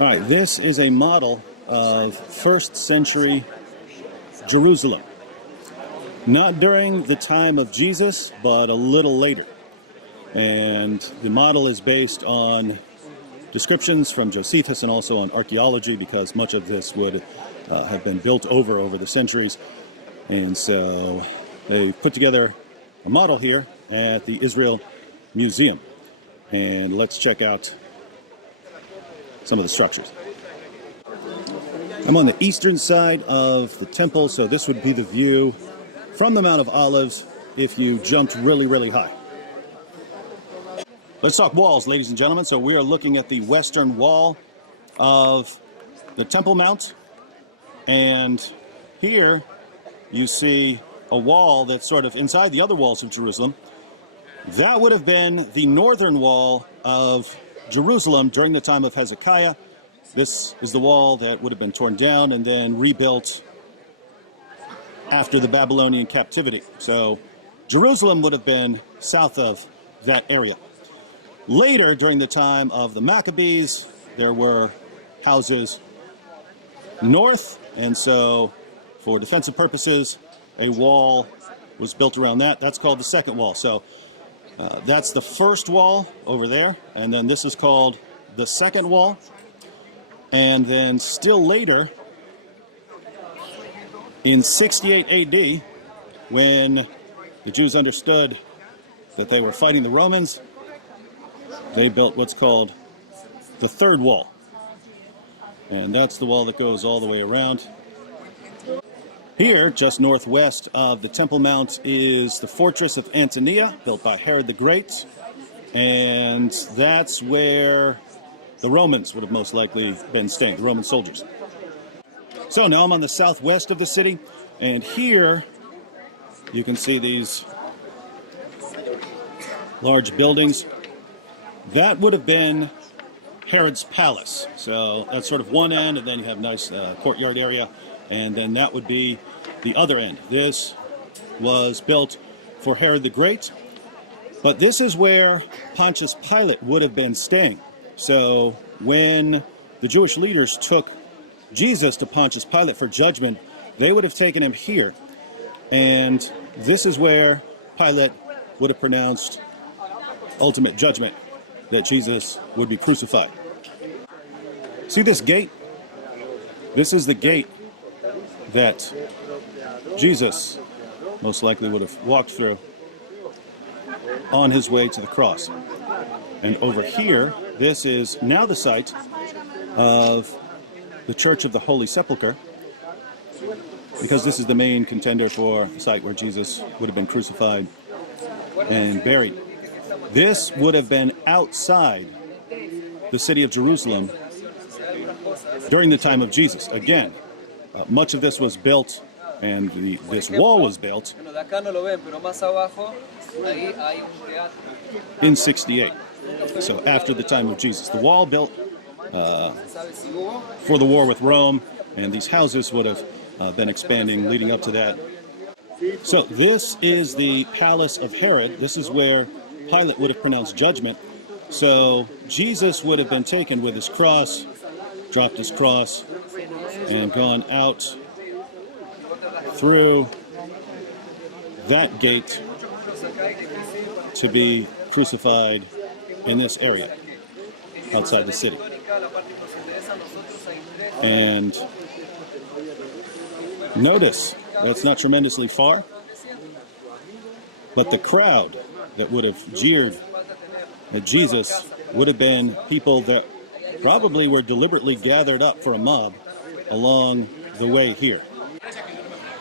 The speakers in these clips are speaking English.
All right, this is a model of first century Jerusalem. Not during the time of Jesus, but a little later. And the model is based on descriptions from Josephus and also on archaeology, because much of this would have been built over the centuries. And so they put together a model here at the Israel Museum. And let's check out some of the structures. I'm on the eastern side of the temple, so this would be the view from the Mount of Olives if you jumped really, really high. Let's talk walls, ladies and gentlemen. So we are looking at the western wall of the Temple Mount. And here you see a wall that's sort of inside the other walls of Jerusalem. That would have been the northern wall of Jerusalem during the time of Hezekiah. This is the wall that would have been torn down and then rebuilt after the Babylonian captivity. So Jerusalem would have been south of that area. Later, during the time of the Maccabees, there were houses north, and so for defensive purposes, a wall was built around that. That's called the second wall. So that's the first wall over there, and then this is called the second wall. And then still later, in 68 AD, when the Jews understood that they were fighting the Romans, they built what's called the third wall. And that's the wall that goes all the way around. Here, just northwest of the Temple Mount, is the fortress of Antonia, built by Herod the Great. And that's where the Romans would have most likely been staying, the Roman soldiers. So now I'm on the southwest of the city, and here you can see these large buildings. That would have been Herod's palace. So that's sort of one end, and then you have a nice courtyard area, and then that would be the other end. This was built for Herod the Great, but this is where Pontius Pilate would have been staying. So when the Jewish leaders took Jesus to Pontius Pilate for judgment, they would have taken him here. And this is where Pilate would have pronounced ultimate judgment, that Jesus would be crucified. See this gate? This is the gate that Jesus most likely would have walked through on his way to the cross. And over here, this is now the site of the Church of the Holy Sepulchre, because this is the main contender for the site where Jesus would have been crucified and buried. This would have been outside the city of Jerusalem during the time of Jesus. Again, much of this was built, and this wall was built in 68. So after the time of Jesus. The wall built for the war with Rome, and these houses would have been expanding leading up to that. So this is the palace of Herod. This is where Pilate would have pronounced judgment. So Jesus would have been taken with his cross, dropped his cross, and gone out through that gate to be crucified in this area outside the city. And notice that's not tremendously far, but the crowd that would have jeered at Jesus would have been people that probably were deliberately gathered up for a mob along the way here.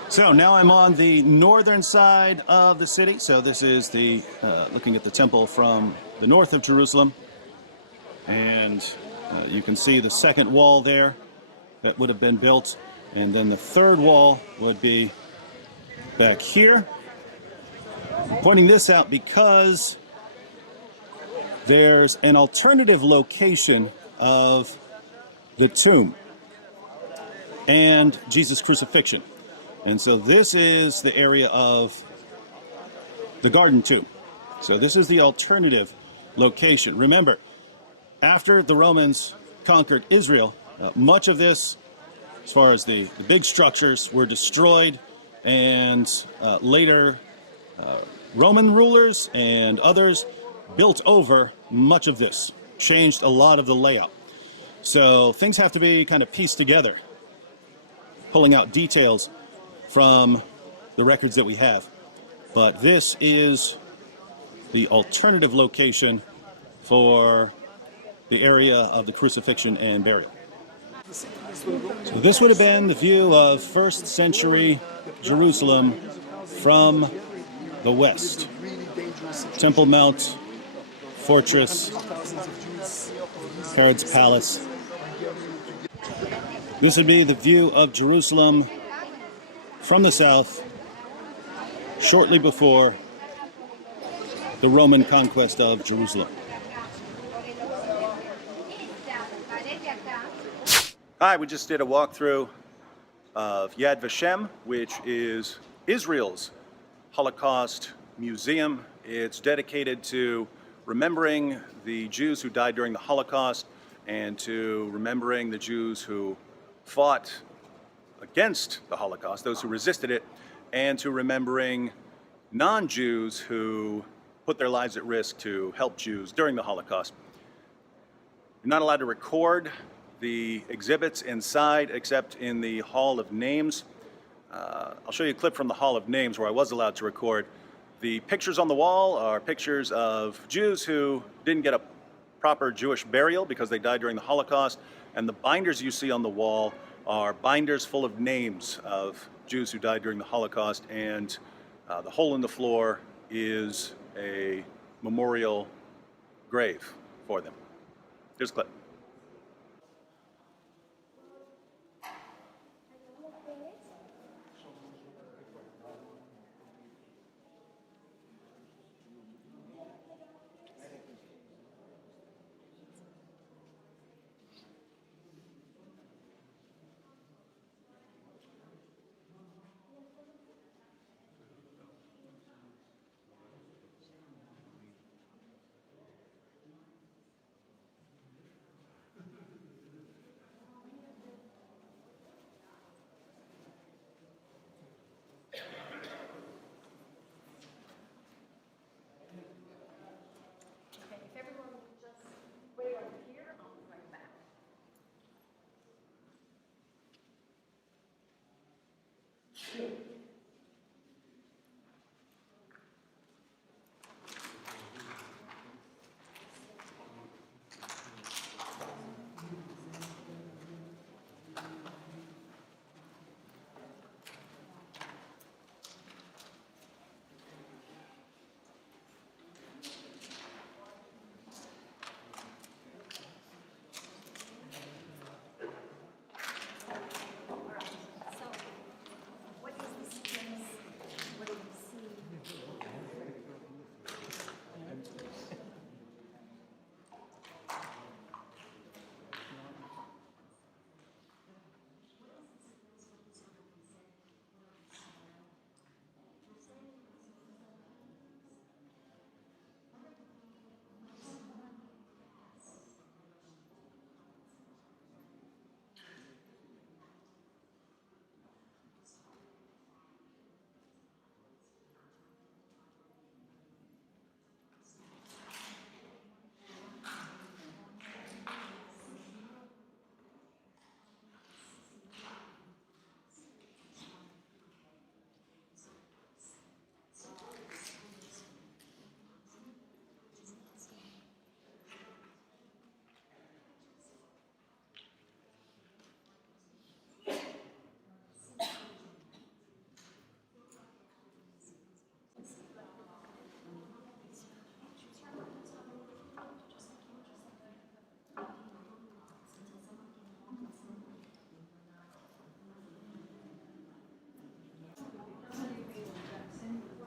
So now I'm on the northern side of the city. So this is the looking at the temple from the north of Jerusalem, and you can see the second wall there that would have been built, and then the third wall would be back here. I'm pointing this out because there's an alternative location of the tomb and Jesus' crucifixion. And so this is the area of the garden tomb. So this is the alternative location. Remember, after the Romans conquered Israel, much of this, as far as the big structures, were destroyed, and later Roman rulers and others built over much of this, changed a lot of the layout. So things have to be kind of pieced together, pulling out details from the records that we have. But this is the alternative location for the area of the crucifixion and burial. So this would have been the view of first century Jerusalem from the west. Temple Mount, fortress, Herod's palace. This would be the view of Jerusalem from the south, shortly before the Roman conquest of Jerusalem. Hi, we just did a walkthrough of Yad Vashem, which is Israel's Holocaust museum. It's dedicated to remembering the Jews who died during the Holocaust and to remembering the Jews who fought against the Holocaust, those who resisted it, and to remembering non-Jews who put their lives at risk to help Jews during the Holocaust. You're not allowed to record the exhibits inside except in the Hall of Names. I'll show you a clip from the Hall of Names where I was allowed to record. The pictures on the wall are pictures of Jews who didn't get a proper Jewish burial because they died during the Holocaust, and the binders you see on the wall are binders full of names of Jews who died during the Holocaust, and the hole in the floor is a memorial grave for them. Here's a clip.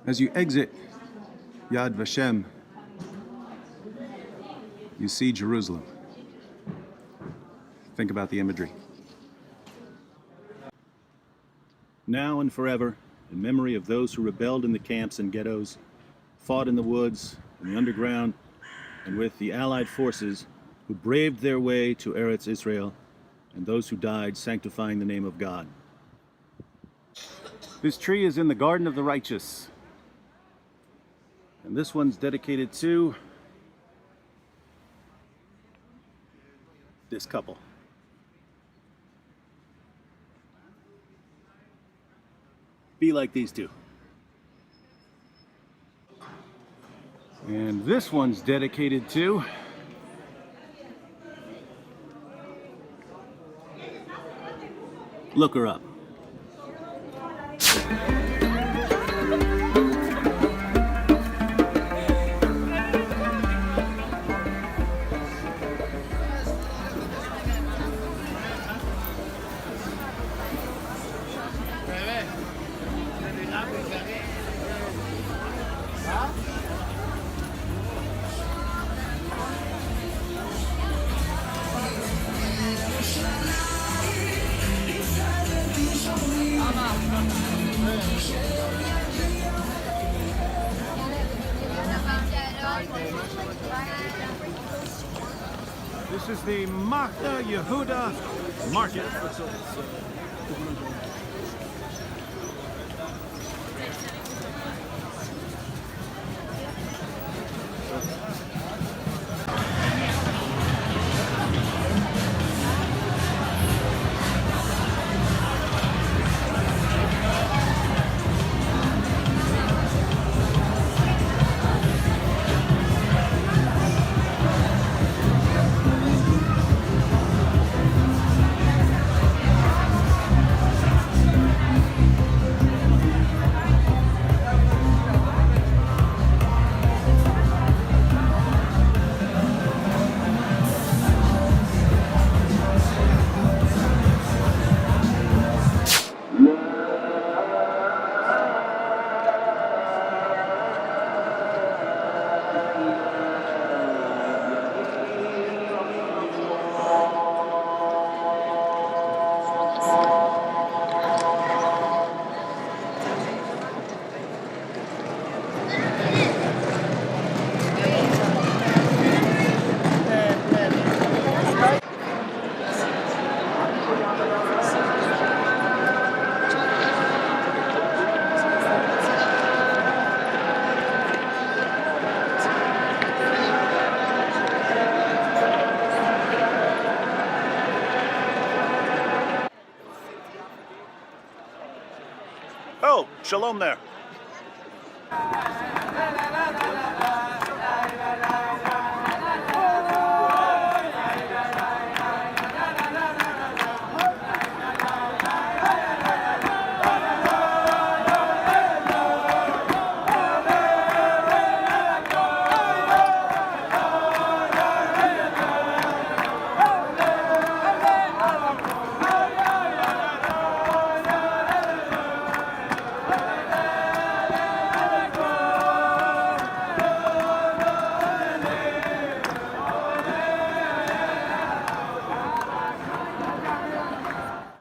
As you exit Yad Vashem, you see Jerusalem. Think about the imagery. Now and forever, in memory of those who rebelled in the camps and ghettos, fought in the woods, in the underground, and with the Allied forces who braved their way to Eretz Israel, and those who died sanctifying the name of God. This tree is in the Garden of the Righteous, and this one's dedicated to this couple. Be like these two. And this one's dedicated to look her up. This is the Machda Yehuda Market. Oh, shalom there.